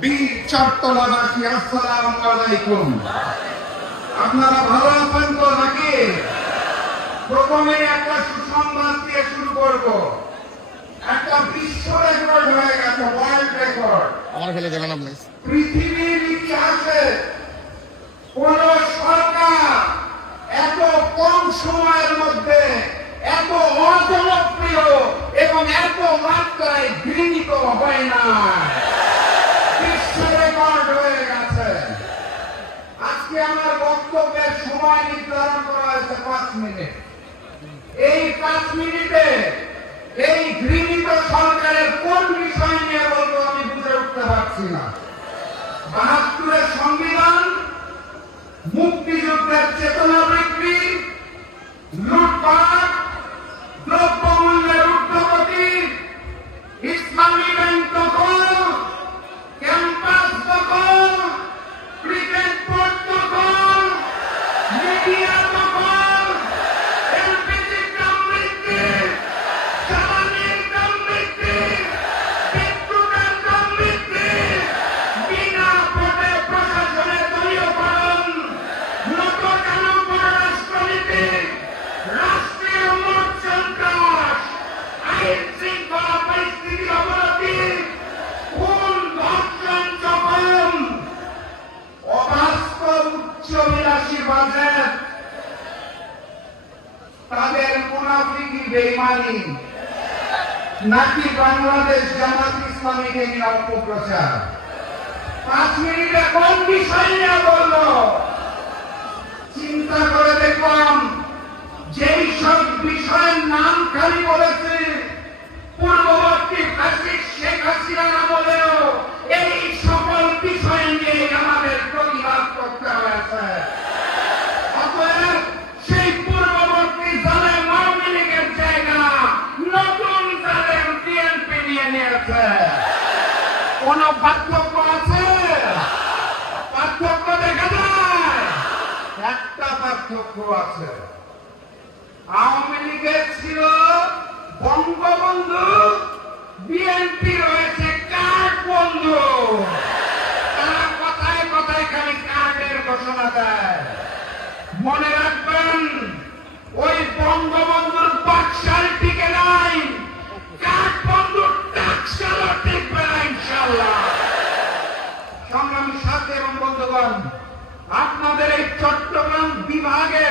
বীর চট্টলাবাসী, আসসালামু আলাইকুম। আপনারা ভালো আছেন তো নাকি? প্রথমে একটা সুসংবাদ দিয়ে শুরু করব। একটা বিশ্ব রেকর্ড হয়ে গেছে, ওয়ার্ল্ড রেকর্ড। আমার ফেলে দেবেন আপনি। পৃথিবীর ইতিহাসে কোন সরকার এত কম সময়ের মধ্যে এত অজনপ্রিয় এবং এত মাত্রায় ঘৃণিত হয় না। বিশ্ব রেকর্ড হয়ে গেছে। আজকে আমার বক্তব্যের সময় নির্ধারণ করা হয়েছে 5 মিনিট। এই 5 মিনিটে এই ঘৃণিত সরকারের কোন বিষয় নিয়ে বলবো আমি বুঝে উঠতে পারছি না। 72-এর সংবিধান, মুক্তিযুদ্ধের চেতনা বিক্রি, লুটপাট, দ্রব্যমূল্যের ঊর্ধ্বগতি, ইসলামী ব্যাংক দখল, ক্যাম্পাস দখল, ক্রিকেট বোর্ড দখল, মিডিয়া দখল, এলপিজির দাম বৃদ্ধি, জ্বালানির দাম বৃদ্ধি, বিদ্যুতের দাম বৃদ্ধি, বিনা ভোটে প্রশাসনের দলীয়করণ, নতকানো পররাষ্ট্রনীতি, রাষ্ট্রীয় মোট সন্ত্রাস, আইন শৃঙ্খলা পরিস্থিতির অবনতি, খুন, ধর্ষণ, জখম, অবাস্তব উচ্চবিলাসী বাজেট, তাদের মুনাফিকি বেঈমানি, নাকি বাংলাদেশ জামাত ইসলামীকে নিয়ে অপপ্রচার। 5 মিনিটে কোন বিষয় নিয়ে বললো চিন্তা করে দেখলাম, যেই সব বিষয়ের নাম খালি বলেছে পূর্ববর্তী ফ্যাসিস্ট শেখ হাসিনার আমলেও এই সকল বিষয় নিয়ে আমাদের প্রতিবাদ করতে হয়েছে। অতএব সেই পূর্ববর্তী জালেম আওয়ামী লীগের জায়গা নতুন জালেম বিএনপি নিয়ে নিয়েছে। কোন পার্থক্য আছে? পার্থক্য দেখা যায়? একটা পার্থক্য আছে। আওয়ামী লীগের ছিল বঙ্গবন্ধু, বিএনপি রয়েছে কার্ড বন্ধু। তারা কথায় কথায় খালি কার্ডের ঘোষণা দেয়। মনে রাখবেন, ওই বঙ্গবন্ধুর বাকশাল টিকে নাই, কার্ড বন্ধুর টাকশালও টিকবে না ইনশাআল্লাহ। সংগ্রামী সাথী এবং বন্ধুগণ, আপনাদের এই চট্টগ্রাম বিভাগে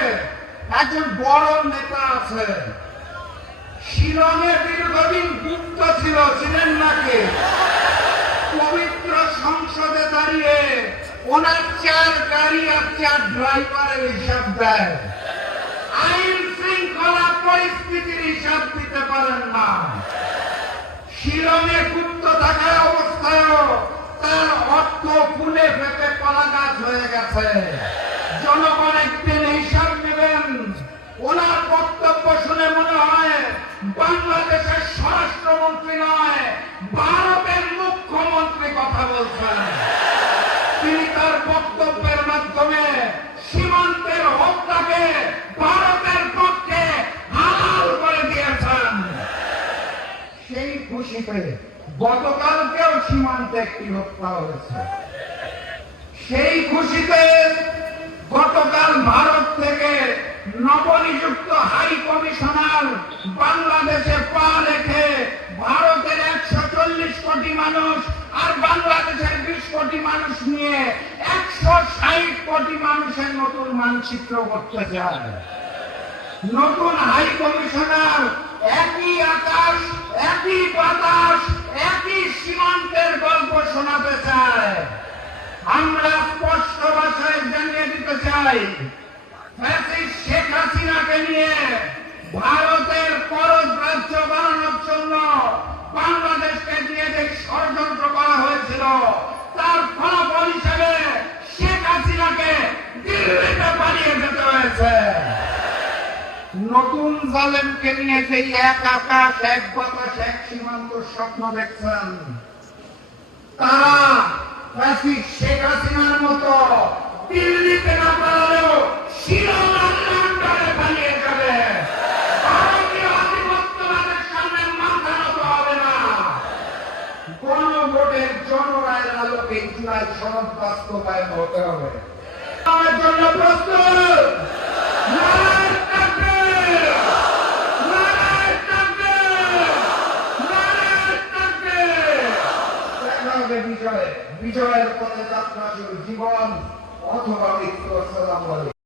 একজন বড় নেতা আছে, শিলংয়ে দীর্ঘদিন গুপ্ত ছিল, ছিলেন নাকি? পবিত্র সংসদে দাঁড়িয়ে ওনার 4 গাড়ি আর 4 ড্রাইভারের হিসাব দেয়। আইন শৃঙ্খলা পরিস্থিতির হিসাব দিতে পারেন না। শিলংয়ে গুপ্ত থাকা অবস্থায়ও তার অর্থ ফুলে ফেপে কলা গাছ হয়ে গেছে। জনগণ একদিন হিসাব নেবেন। ওনার বক্তব্য শুনে মনে হয় বাংলাদেশের স্বরাষ্ট্রমন্ত্রী নয়, ভারতের মুখ্যমন্ত্রী কথা বলছেন। তিনি তার বক্তব্যের মাধ্যমে সীমান্তের হত্যাকে ভারতের পক্ষে হালাল করে দিয়েছেন। সেই খুশিতে গতকালকেও সীমান্তে একটি হত্যা হয়েছে। সেই খুশিতে গতকাল ভারত থেকে নবনিযুক্ত হাই কমিশনার বাংলাদেশে পা রেখে ভারতের 140 কোটি মানুষ আর বাংলাদেশের 20 কোটি মানুষ নিয়ে 160 কোটি মানুষের নতুন মানচিত্র করতে চায়। নতুন হাই কমিশনার একই আকাশ, একই বাতাস, একই সীমান্তের গল্প শোনাতে চায়। আমরা স্পষ্ট ভাষায় জানিয়ে দিতে চাই, ফ্যাসিস্ট শেখ হাসিনাকে নিয়ে ভারতের পরজ রাজ্য বানানোর জন্য বাংলাদেশকে নিয়ে যে ষড়যন্ত্র করা হয়েছিল, তার ফলাফল হিসেবে শেখ হাসিনাকে দিল্লিতে পালিয়ে যেতে হয়েছে। নতুন জালেমকে নিয়ে সেই এক আকাশ, এক বাতাস, এক সীমান্ত স্বপ্ন দেখছেন, তারা ফ্যাসিস্ট শেখ হাসিনার মতো দিল্লিতে না পারলেও শিলং আর লন্ডনে পালিয়ে যাবে। ভারতীয় আধিপত্যবাদের সামনে মাথা নত হবে না। গণভোটের জনরায়ের আলোকে এই জুলাই সনদ বাস্তবায়ন হতে হবে। আমার জন্য প্রস্তুত। নারায়ণ তাকবীর! নারায়ণ তাকবীর! নারায়ণ তাকবীর! দেখা হবে বিজয়ের পথে যাত্রা শুরু, জীবন অথবা মৃত্যু। আসসালামু আলাইকুম।